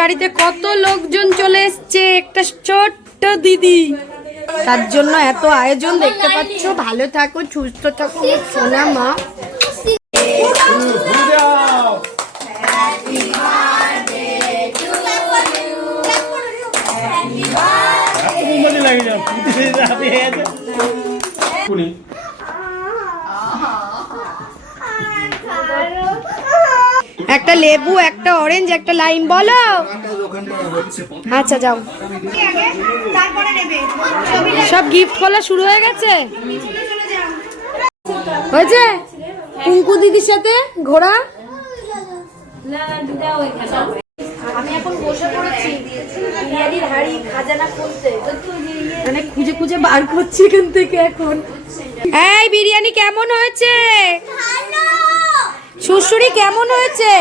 বাড়িতে কত লোকজন চলে এসছে, একটা ছোট্ট দিদি, তার জন্য এত আয়োজন দেখতে পাচ্ছ। ভালো থাকো, সুস্থ থাকো সোনা মা। একটা লেবু, একটা অরেঞ্জ, একটা লাইম বলো। আচ্ছা যাও, সব গিফট খোলা শুরু হয়ে গেছে। হয়েছে কুঙ্কু দিদির সাথে ঘোরা। আমি এখন বসে পড়েছি বিরিয়ানির হাড়ি খাজানা খুলতে, মানে খুঁজে খুঁজে বার করছি এখান থেকে এখন। এই বিরিয়ানি কেমন হয়েছে? শ্বশুরি কেমন হয়েছে?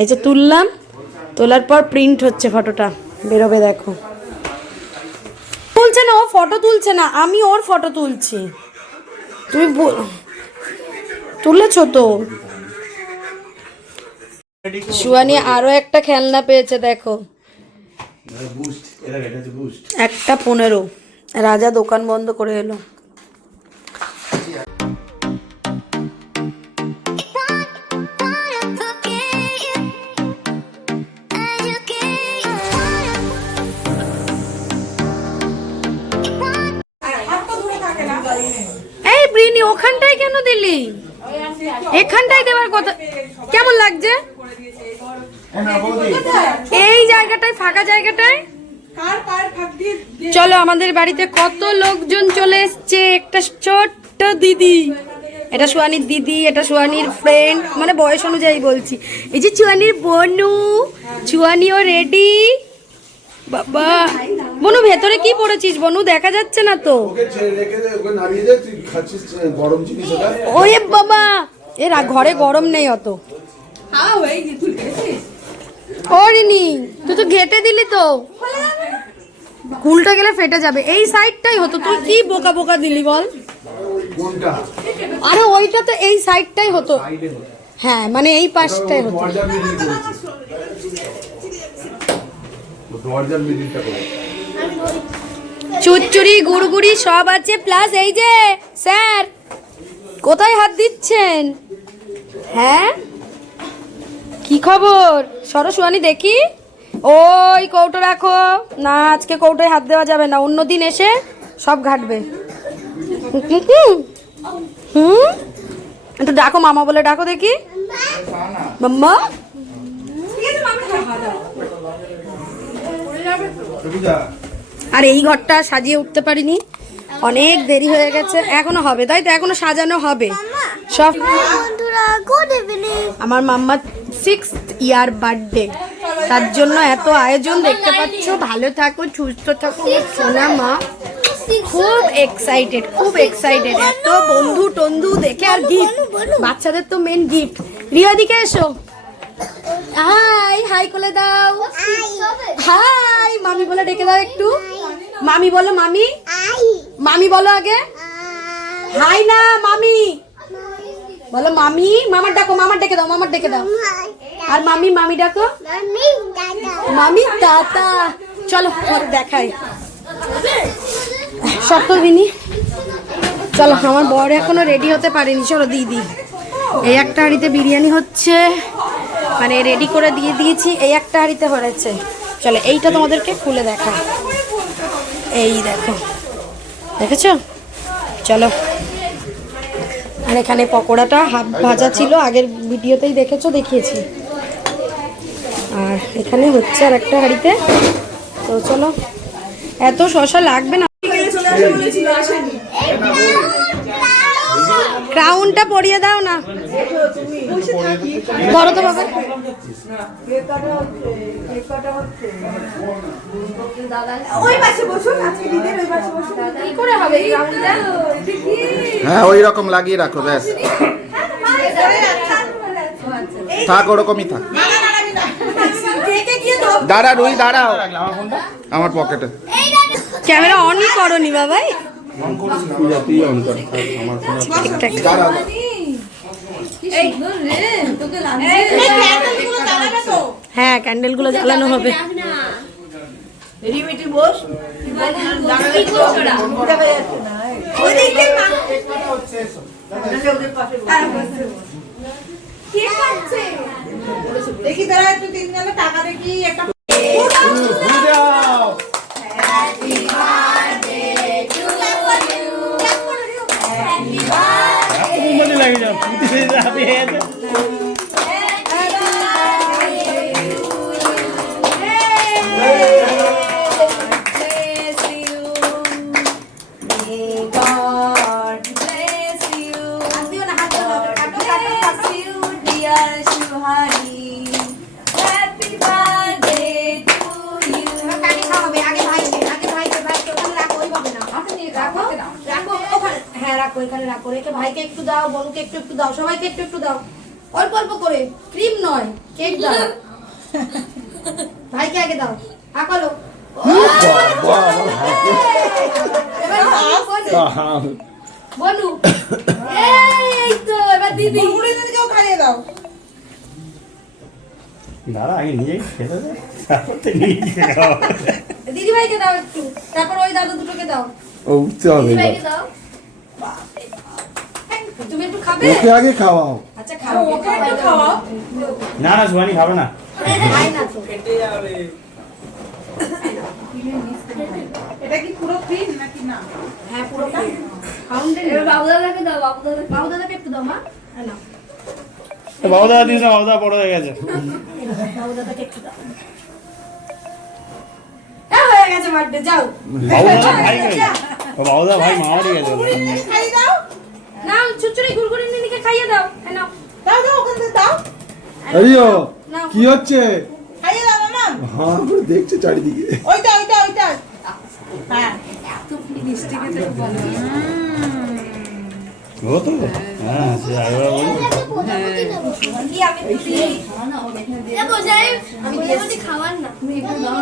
এই যে তুললাম, তোলার পর প্রিন্ট হচ্ছে, ফটোটা বেরোবে। দেখো তুলছে না, ও ফটো তুলছে না, আমি ওর ফটো তুলছি। তুমি তুলেছো তো। সুয়ানি আরো একটা খেলনা পেয়েছে, দেখো 1:15। রাজা দোকান বন্ধ করে এলো। এই ব্রিনি ওখানটাই কেন দিলি? এখানটাই দেওয়ার কথা। কেমন লাগছে এই জায়গাটায়, ফাঁকা জায়গাটায়? চলো, আমাদের বাড়িতে কত লোকজন চলে এসছে, একটা ছোট্ট দিদি। এটা সুয়ানির দিদি, এটা সুয়ানির ফ্রেন্ড, মানে বয়স অনুযায়ী বলছি। এই যে সুয়ানির বনু, সুয়ানিও রেডি। বাবা বনু, ভেতরে কি পড়েছিস বনু? দেখা যাচ্ছে না তো। ওরে বাবা, এরা ঘরে গরম নেই অত। ওরিনি তুই তো ঘেটে দিলি তো, কুলটা গেলে ফেটে যাবে। এই সাইডটাই হতো, তুই কি বোকা বোকা দিলি বল। আরে ওইটা তো এই সাইডটাই হতো। হ্যাঁ মানে এই পাশটাই হতো। চুরচুরি গুড়গুড়ি সব আছে, প্লাস এই যে স্যার কোথায় হাত দিচ্ছেন? হ্যাঁ কি খবর? সরস্বতী দেখি। ওই কৌটো রাখো না, আজকে কৌটোয় হাত দেওয়া যাবে না, অন্যদিন এসে সব ঘাটবে। একটু ডাকো, মামা বলে ডাকো দেখি। মাম্মা আর এই ঘরটা সাজিয়ে উঠতে পারিনি, অনেক দেরি হয়ে গেছে। এখনো হবে, তাই তো, এখনো সাজানো হবে সব। আমার মাম্মার 6th ইয়ার বার্থডে, তার জন্য এত আয়োজন দেখতে পাচ্ছ। ভালো থাকো, সুস্থ থাকো সোনা মা। খুব এক্সাইটেড, খুব এক্সাইটেড। এত বন্ধু টন্ধু দেখে, আর গিফট, বাচ্চাদের তো মেন গিফট। রিয়া দিকে এসো, হাই হাই করে দাও। হাই মামি বলে ডেকে দাও একটু। মামি বলো, মামি মামি বলো আগে। হাই না মামি বলো, মামি। মামার ডাকো, মামার ডেকে দাও, মামার ডেকে দাও। আর মামি, মামি ডাকো, মামি টাটা। চলো দেখাই সপ্তদিনী। চলো, আমার বর এখনো রেডি হতে পারেনি। চলো দিদি, এই একটা হাঁড়িতে বিরিয়ানি হচ্ছে, মানে রেডি করে দিয়ে দিয়েছি। এই একটা হাঁড়িতে হয়েছে। চলো এইটা তোমাদেরকে খুলে দেখা। এই দেখো, দেখেছো? চলো। আর এখানে পকোড়াটা হাফ ভাজা ছিল, আগের ভিডিওতেই দেখেছো, দেখিয়েছি। আর এখানে হচ্ছে আর একটা হাঁড়িতে। তো চলো, এত শসা লাগবে না। ক্রাউনটা পরিয়ে দাও না, বড় তো বাবা। হ্যাঁ ওই রকম লাগিয়ে রাখো, ব্যাস থাক, ওরকমই থাক। দাঁড়া রুই, দাঁড়াও, আমার পকেটে। ক্যামেরা অনই করনি বাবাই। পূজাতেই অন্তর থাক, আমার কোনো ঠিকঠাক। হ্যাঁ, ক্যান্ডেলগুলো জ্বালানো হবে। দেখি দাঁড়া একটু 3 জনে টাকা দেখি একটা লাগে যাও হ্যাঁ রাখো, এখানে রাখো। রেখে ভাইকে একটু দাও, বনুকে একটু একটু দাও, সবাইকে একটু একটু দাও, অল্প অল্প করে, ক্রিম নয়, কেক দাও। ভাইকে আগে দাও, আকালো। বনু, এই তো এবার দিদি। বুড়ি দিদিকেও খাইয়ে দাও। দাঁড়া আগে নিজেই খেতে দে, তারপর তো নিজে খাওয়া। দিদি ভাইকে দাও একটু, তারপর ওই দাদু দুটোকে দাও। ও উঠতে হবে দিদি এবার। ভাইকে দাও। তুমি একটু খাবে? ওকে আগে খাওয়াও। আচ্ছা খাও, ওকে একটু খাওয়াও। না না সুহানি খাবে না। খাই না তো। এটা কি পুরো ক্রিম নাকি না? হ্যাঁ পুরোটা ফাউন্ডেন। এবার বাবু দাদাকে দাও, বাবু দাদাকে একটু দাও মা। হ্যাঁ নাও, বাবুদা দিস না, বাবুদা বড় হয়ে গেছে। বাবু দাদাকে একটু দাও। হ্যাঁ হয়ে গেছে বার্থডে, যাও। বাবুদা ভাই কই? ও বাবুদা ভাই মামারই গেছে। খাইয়ে দাও। নাও চুচুরি গুড়গুড়ি নিনিকে খাইয়ে দাও। হ্যাঁ নাও, দাও দাও ওখান থেকে দাও। আইও নাও। কি হচ্ছে? খাইয়ে দাও মামা। হ্যাঁ পুরো দেখছে চারিদিকে। ওইটা ওইটা ওইটা। হ্যাঁ। ও তো হ্যাঁ সে আগেবার বলি।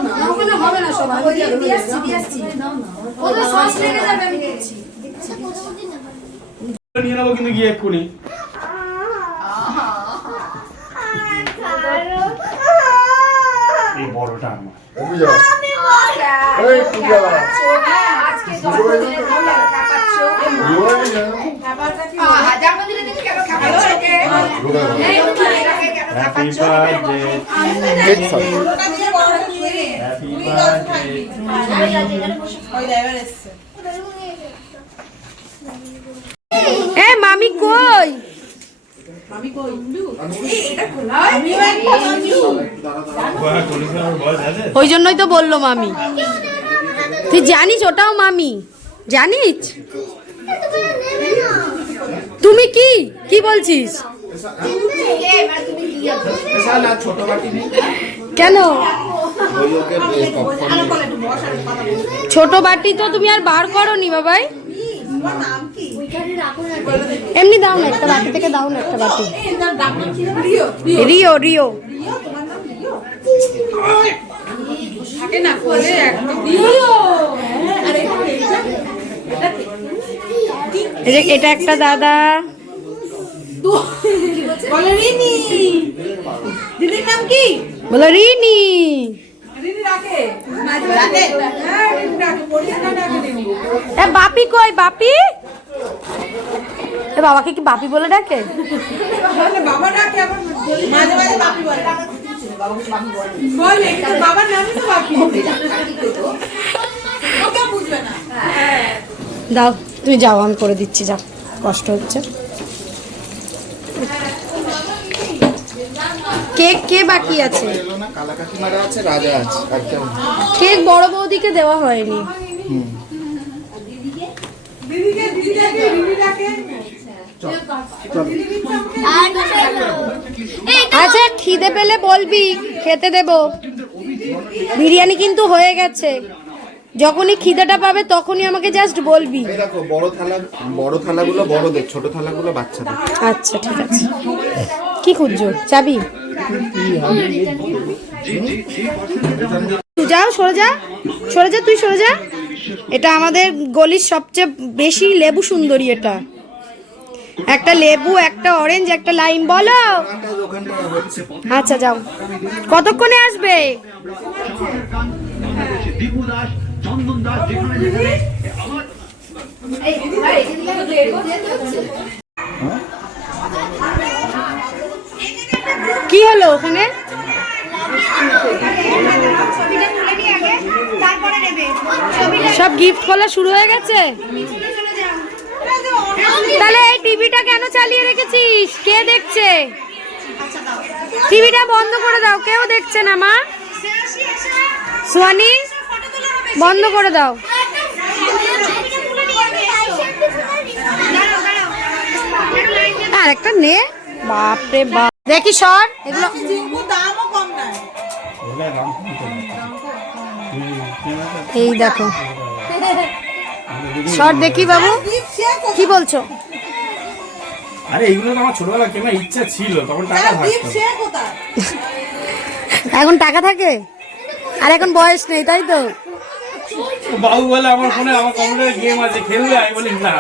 নাও, ওখানে হবে না সব, আমি দিয়ে আসছি, দিয়ে আসছি। ওদের সস লেগে যাবে, আমি দিচ্ছি। নিয়ে নেবো কিন্তু গিয়ে এক্ষুনি। এই বড়টা আমার। হ্যাপি বার্থডে ওটা দিয়ে বড় করে। হ্যাপি তুই বার্থডে। ওই ড্রাইভার এসছে। এ মামি কই? আমি একটা মামি। বয়স আছে? ওই জন্যই তো বললো মামি। তুই জানিস ওটাও মামি? জানিস? তুমি কি কি বলছিস? ছোট বাটি নেই কেন ওই ওকে পপকর্ন ছোট বাটি তো তুমি আর বার করোনি বাবাই? তোমার নাম কি? এমনি দাও না, একটা বাটি থেকে দাও না, একটা বাটি। এটার নাম কি? রিও। Rio Rio. রিও তোমার নাম রিও? থাকে না ফলে একদম রিও। আরে এই যে এটা একটা দাদা। বলে রিনি। দিদির নাম কি? বলো রিনি। রিনি রাখে। রাখে। হ্যাঁ রিনি রাখে। বলিস না রাখে রিনি। এ বাপি কই? বাপি এ বাবাকে কি বাপি বলে ডাকে? বলে বাবা রাখে আবার মাঝে মাঝে বাপি বলে। বলে কিন্তু বাবার নামই তো বাপি। ওকে বুঝবে না। দাও তুমি যাও, আমি করে দিচ্ছি, যাও, কষ্ট হচ্ছে। কেক কে বাকি আছে? এলো না, কালা কাকিমারা আছে, রাজা আছে, আর কেউ নেই। কেক বড় বৌদিকে দেওয়া হয়নি। দিদিকে দিদি রাখে রিনি রাখে। আচ্ছা খিদে পেলে বলবি, খেতে দেব। বিরিয়ানি কিন্তু হয়ে গেছে, যখনই খিদেটা পাবে তখনই আমাকে জাস্ট বলবি। এই দেখো বড় থালাগুলো বড়দের, ছোট থালাগুলো বাচ্চাদের। আচ্ছা ঠিক আছে। কি খুঁজছো? চাবি? তুই যাও, সরে যা, সরে যা, তুই সরে যা। এটা আমাদের গলির সবচেয়ে বেশি লেবু সুন্দরী। এটা একটা লেবু, একটা অরেঞ্জ, একটা লাইম। বলো। আচ্ছা যাও, কতক্ষণে আসবে? কি হলো ওখানে? সব গিফট খোলা শুরু হয়ে গেছে? তাহলে এই টিভিটা কেন চালিয়ে রেখেছিস? কে দেখছে? টিভিটা বন্ধ করে দাও, কেউ দেখছে না। মা সোয়ানি, বন্ধ করে দাও। আর একটা নে। বাপরে বাপ, দেখি সর এগুলো। দামও কম নাই। এই দেখো সর দেখি। বাবু কি বলছো? আরে এইগুলো তো আমার ছোটবেলা কেনার ইচ্ছা ছিল, তখন টাকা থাকতো। এখন টাকা থাকে আর এখন বয়স নেই, তাই তো? বাবু বলে আমার ফোনে আমার কম্পিউটারে গেম আছে, খেলবে। আমি বলি না,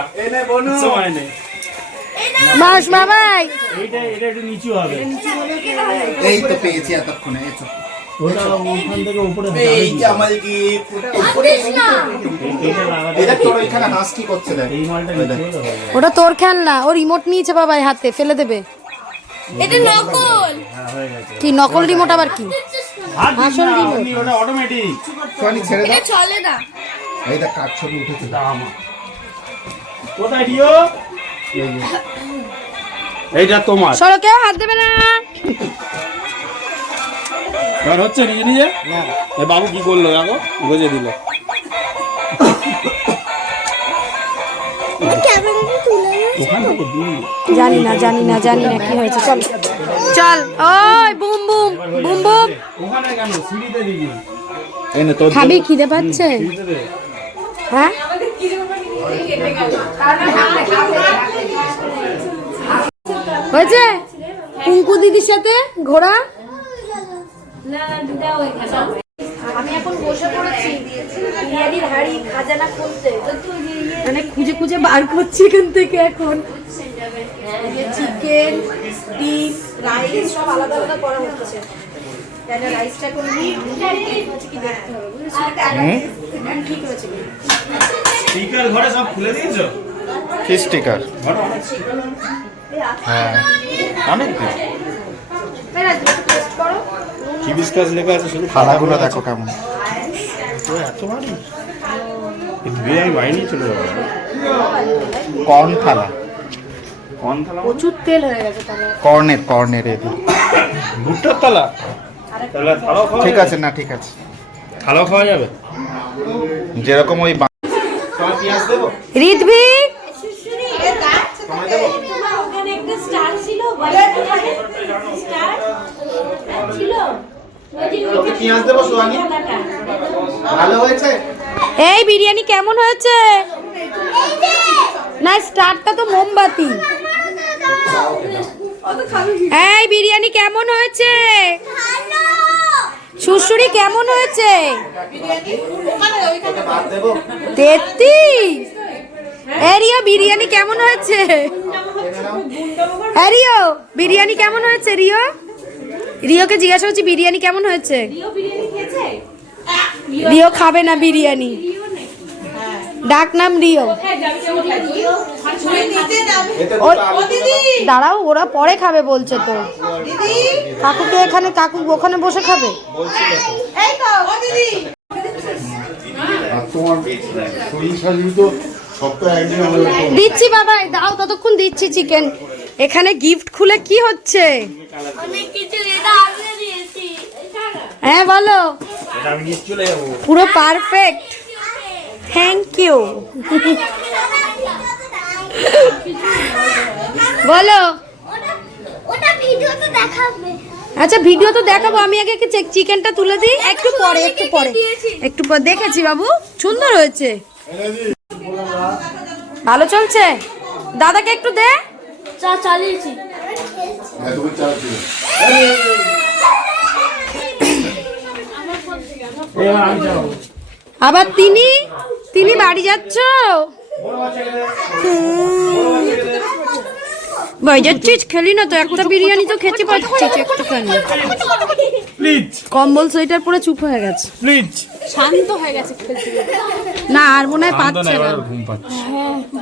সময় নেই। মাস বাবাই, এটা একটু নিচু হবে। এই তো পেয়েছি এতক্ষণে। ওটা ওখান থেকে উপরে এই যে আমাদের কি এটা তোর এখানে হাঁস কি করছে দেখ। এই মালটা নিচে হলো। ওটা তোর খেলনা, ও রিমোট নিয়েছে বাবাই হাতে, ফেলে দেবে। এটা নকল। হ্যাঁ হয়ে গেছে। কি নকল রিমোট আবার কি? হাত দিস আসল না, remote। অমনি ওটা অটোমেটিক। সোয়ানি ছেড়ে এটা দাও। চলে না। এই দেখ কাঠ ছবি উঠেছে। কোথায় দিও? এইটা তোমার। সরো, কেউ হাত দেবে না। এবার হচ্ছে নিজে নিজে। এ বাবু কি করলো দেখো, গজে দিল। ওখান থেকে দিই। জানি না কি হয়েছে। চল চল, ওই বুম বুম বুম বুম। ওখানে কেন সিঁড়িতে দিবি? এই না তোর খাবি? খিদে পাচ্ছে? সিঁড়িতে দে। হ্যাঁ হয়েছে? কুঙ্কু দিদির সাথে ঘোরা। আমি এখন বসে পড়েছি বিরিয়ানির হাড়ি খাজানা খুলতে, মানে খুঁজে খুঁজে বার করছি এখান থেকে। এখন চিকেন, ডিম, রাইস সব আলাদা আলাদা করা হচ্ছে। রাইসটা করে নিই, কি দেখতে হবে ঠিক হয়েছে। স্পিকার ঘরে সব খুলে দিয়েছো? কি স্টিকার? ঘরে অনেক হ্যাঁ অনেক দিন। কি বিস্কাস লেখা আছে শুধু। থালাগুলো দেখো কেমন। তো এত ভারী ধুয়ে আমি বাইরে নিয়ে চলে যাবো। কর্ন থালা, কোন থালা? প্রচুর তেল হয়ে গেছে তাহলে। কর্নের এদি। ভুট্টার থালা? তাহলে থালাও খাওয়া ঠিক যাবে? আছে, না ঠিক আছে। থালাও খাওয়া যাবে? যেরকম ওই তোমার পেঁয়াজ দেবো। রিতভি তোমায় দেবো। ওখানে একটা স্টার ছিল, স্টার ছিল। তোকে পেঁয়াজ দেবো সোয়ানি। ভালো হয়েছে? এই বিরিয়ানি কেমন হয়েছে? না স্টারটা তো মোমবাতি। এই বিরিয়ানি কেমন হয়েছে? শুশুরি কেমন হয়েছে? তোকে ভাত দেবো। 33। এরিও বিরিয়ানি কেমন হয়েছে? এরিও বিরিয়ানি কেমন হয়েছে? রিওকে জিজ্ঞাসা করছি বিরিয়ানি কেমন হয়েছে। রিও খাবে না বিরিয়ানি, ডাক নাম রিও। দাঁড়াও, ওরা পরে খাবে বলছে তো। কাকুকে এখানে, কাকু ওখানে বসে খাবে। আর তোমার শরীর শারীর তো সপ্তাহে একদিন আমাদের দিচ্ছি বাবা, দাও ততক্ষণ দিচ্ছি চিকেন। এখানে গিফট খুলে কি হচ্ছে? অনেক কিছু এটা আগে দিয়েছি। হ্যাঁ বলো। এটা আমি নিয়ে চলে যাবো। পুরো পারফেক্ট, থ্যাংক ইউ। বলো। ওটা ভিডিওতে দেখাবে। আচ্ছা ভিডিও তো দেখাবো, আমি আগে চিকেনটা তুলে দিই। একটু পরে দেখেছি বাবু, সুন্দর হয়েছে, ভালো চলছে। দাদাকে একটু দে। চালিয়েছি। আবার তিনি তিনি বাড়ি যাচ্ছ? বাড়ি যাচ্ছিস? খেলি না তো, একটা বিরিয়ানি তো খেতে পারছিস একটুখানি। প্লিজ কম্বল সোয়েটার পরে চুপ হয়ে গেছে, প্লিজ। শান্ত হয়ে গেছে খেলতে। না আর মনে হয় পাচ্ছে না। ঘুম পাচ্ছে।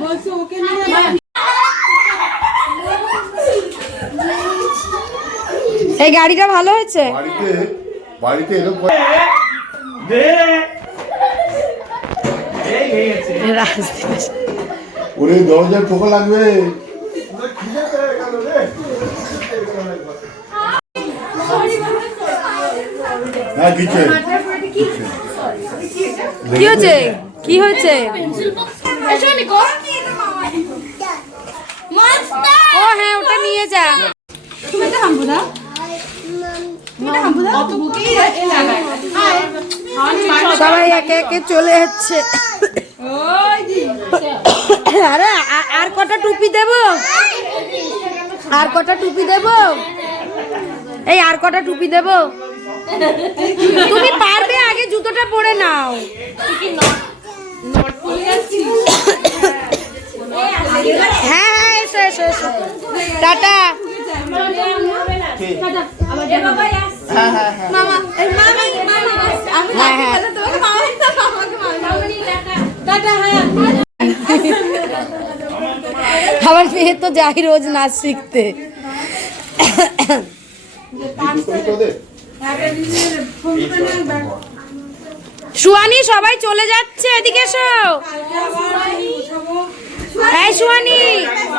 বলছে ওকে নিয়ে এই গাড়িটা ভালো হয়েছে। বাড়িতে এরকম দে এই গেছে। রাজদীপ ওরে দরজার ঠোকা লাগবে। হ্যাঁ কিচেন কি হয়েছে? কি হয়েছে? ও হ্যাঁ, ওটা নিয়ে যা। তুমি তো হামবো না অত বুকেই এ লাগায় সবাই একে একে চলে যাচ্ছে। ওই জি আরে আর কটা টুপি দেব? আর কটা টুপি দেব? এই আর কটা টুপি দেব? তুমি পারবে, আগে জুতোটা পরে নাও। হ্যাঁ হ্যাঁ, এসো এসো এসো, টাটা। মামা এই মামি মামা আমি হ্যাঁ হ্যাঁ, তোমাকে মামা টাটা। হ্যাঁ আমার মেয়ে তো যাই রোজ নাচ শিখতে। সুয়ানি সবাই চলে যাচ্ছে, এদিকে এসো। এই সুয়ানি,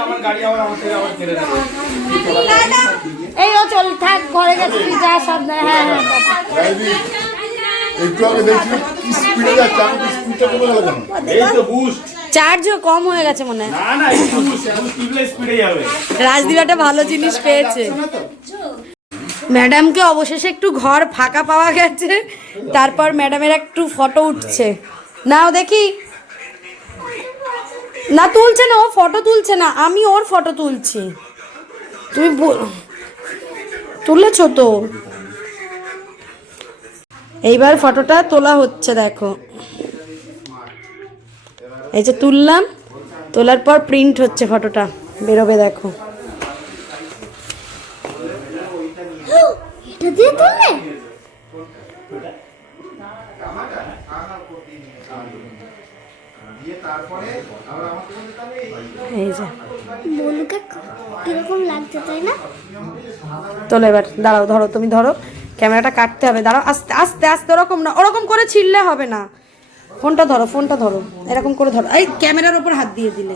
আমার গাড়ি আমার থেকে আবার কেড়ে নেবে। এই ও চল থাক, ঘরে গেছে, তুই যা সাবধানে। হ্যাঁ হ্যাঁ, একটু আগে দেখছি কি স্পিডে যাচ্ছে, আমি তো স্পিডটা কমে গেল কেন? এই তো বুস্ট। চার্জও কম হয়ে গেছে মনে হয়। না না, এই বুস্ট স্পিডে স্পিডে যাবে। রাজদীপ একটা ভালো জিনিস পেয়েছে। ম্যাডামকে অবশেষে একটু ঘর ফাঁকা পাওয়া গেছে, তারপর ম্যাডামের একটু ফটো উঠছে। নাও দেখি। না তুলছে না, ও ফটো তুলছে না, আমি ওর ফটো তুলছি। তুমি তুলেছো তো। এইবার ফটোটা তোলা হচ্ছে, দেখো। এই যে তুললাম, তোলার পর প্রিন্ট হচ্ছে, ফটোটা বেরোবে, দেখো। এটা দিয়ে তুললে? এই যে বনুকে কিরকম লাগছে তাই না? তোলো এবার। দাঁড়াও, ধরো, তুমি ধরো, ক্যামেরাটা কাটতে হবে। দাঁড়াও, আস্তে আস্তে আস্তে, ওরকম না, ওরকম করে ছিঁড়লে হবে না। ফোনটা ধরো, ফোনটা ধরো, এরকম করে ধরো। এই ক্যামেরার উপর হাত দিয়ে দিলে।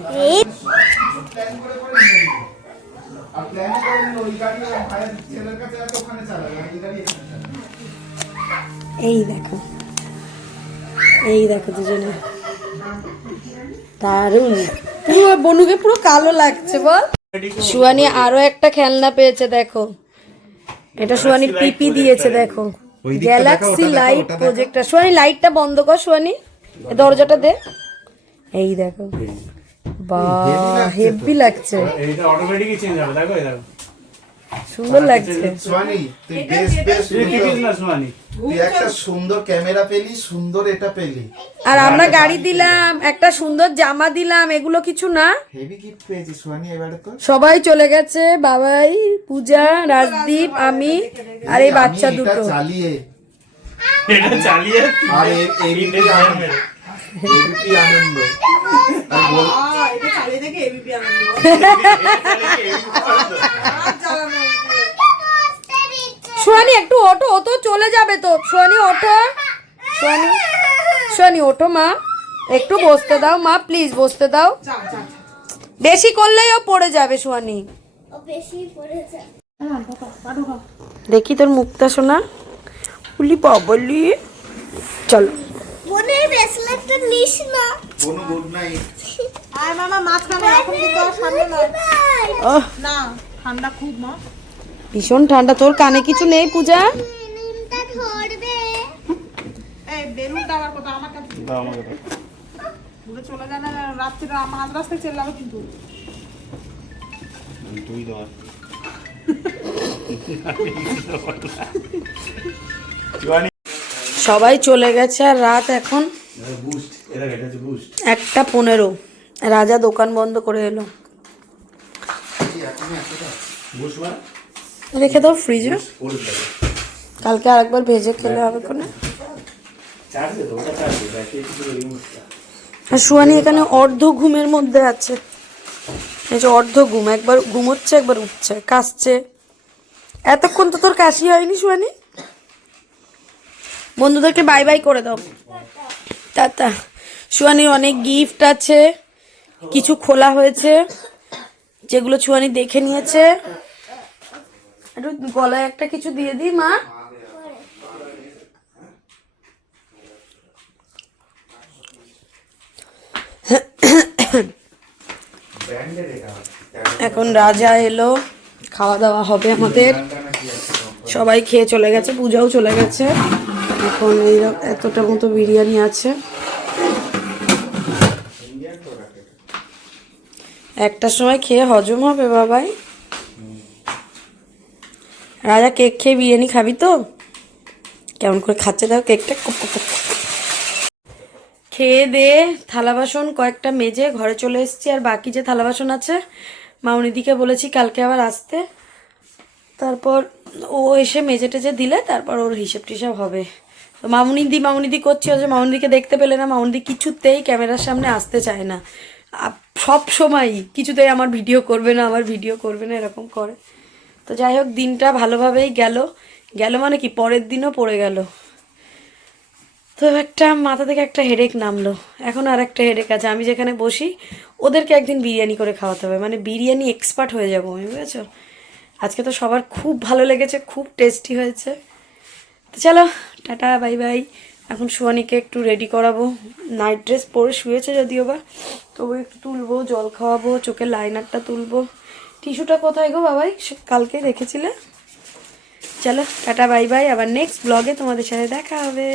এই দেখো, এই দেখো দুজনে দারুণ। পুরো বনুকে পুরো কালো লাগছে বল। সুয়ানি আরো একটা খেলনা পেয়েছে, দেখো। এটা সুয়ানি পিপি দিয়েছে, দেখো। Galaxy light projector. সুয়ানি লাইটটা বন্ধ কর, সুয়ানি দরজাটা দে। এই দেখো, বাহ হেভি লাগছে, এইটা অটোমেটিকই চেঞ্জ হবে, দেখো এই দেখো। সুন্দর লাগছে। সোয়ানি তুই বেশ তুই টিপিস না সুমানি। তুই একটা সুন্দর ক্যামেরা পেলি, সুন্দর এটা পেলি, আর আমরা গাড়ি দিলাম, একটা সুন্দর জামা দিলাম, এগুলো কিছু না। হেভি গিফট পেয়েছিস সোয়ানি। এবারে তো সবাই চলে গেছে, বাবাই, পূজা, রাজদীপ, আমি আর এই বাচ্চা আমি এটা দুটো। চালিয়ে এটা চালিয়ে আর এবিপি আনন্দ আর বল এটা চালিয়ে দেখে এবিপি আনন্দ সোয়ানি একটু ওঠো, ও তো চলে যাবে তো। সোয়ানি ওঠো, সোয়ানি, সোয়ানি ওঠো মা, একটু বসতে দাও মা, প্লিজ বসতে দাও। বেশি করলেই ও পড়ে যাবে সোয়ানি। ও বেশি পড়েছে। দেখি তোর মুখটা শোনা, বলি বাবলি। চলো বোনের ব্রেসলেটটা নিস না। কোনো গুড নাইট। আর মামা মাঝখানে এখন কিন্তু আর সামনে নয় ওহ, না, ঠান্ডা খুব মা। ভীষণ ঠান্ডা। তোর কানে কিছু নেই পূজা? বেলুনটা ধরবে। এই বেলুনটা আমার কথা আমার কাছে দাও আমাকে দাও। ঘুরে চলে যায় না, রাত্রে মাঝ রাস্তায় চলে যাবে কিন্তু। তুই দাও। সবাই চলে গেছে, আর রাত এখন 1:15 রাজা দোকান বন্ধ করে এলো। রেখে দাও ফ্রিজে, কালকে আরেকবার ভেজে খেলে হবে কোনে। আর সুয়ানি এখানে অর্ধ ঘুমের মধ্যে আছে, এই যে অর্ধ ঘুম, একবার ঘুমোচ্ছে একবার উঠছে, কাশছে। এতক্ষণ তো তোর কাশি হয়নি সুয়ানি। বন্ধুদেরকে বাই বাই করে দাও, টাটা। সুয়ানির অনেক গিফট আছে, কিছু খোলা হয়েছে যেগুলো সুয়ানি দেখে নিয়েছে। একটু গলায় একটা কিছু দিয়ে দিই মা। এখন রাজা এলো, খাওয়া দাওয়া হবে আমাদের। সবাই খেয়ে চলে গেছে, পূজাও চলে গেছে। এখন এই এতটা মতো বিরিয়ানি আছে। একটার সময় খেয়ে হজম হবে বাবাই। রাজা কেক খেয়ে বিরিয়ানি খাবি তো? কেমন করে খাচ্ছে দাও কেকটা। খেয়ে দিয়ে থালা বাসন কয়েকটা মেজে ঘরে চলে এসেছি। আর বাকি যে থালা বাসন আছে মাউনিদিকে বলেছি কালকে আবার আসতে, তারপর ও এসে মেজে টেজে দিলে তারপর ওর হিসেব টিসেব হবে। তো মামুনিদি করছি, যে মামুনিদিকে দেখতে পেলে না। মামুনিদি কিছুতেই ক্যামেরার সামনে আসতে চায় না, সব সময়ই কিছুতেই আমার ভিডিও করবে না এরকম করে। তো যাই হোক, দিনটা ভালোভাবেই গেল মানে কি পরের দিনও পড়ে গেল। তো একটা মাথা থেকে একটা হেডেক নামলো, এখন আর একটা হেডেক আছে। আমি যেখানে বসি ওদেরকে একদিন বিরিয়ানি করে খাওয়াতে হবে, মানে বিরিয়ানি এক্সপার্ট হয়ে যাবো আমি, বুঝেছো। আজকে তো সবার খুব ভালো লেগেছে, খুব টেস্টি হয়েছে। তো চলো টাটা বাই বাই। এখন সুয়ানিকে একটু রেডি করাবো, নাইট ড্রেস পরে শুয়েছে যদিও বা, তবু একটু তুলবো, জল খাওয়াবো, চোখের লাইনারটা তুলবো। টিস্যুটা কোথায় গো বাবাই, কালকে রেখেছিলে? চলো টাটা বাই বাই, আবার নেক্সট ব্লগে তোমাদের সাথে দেখা হবে।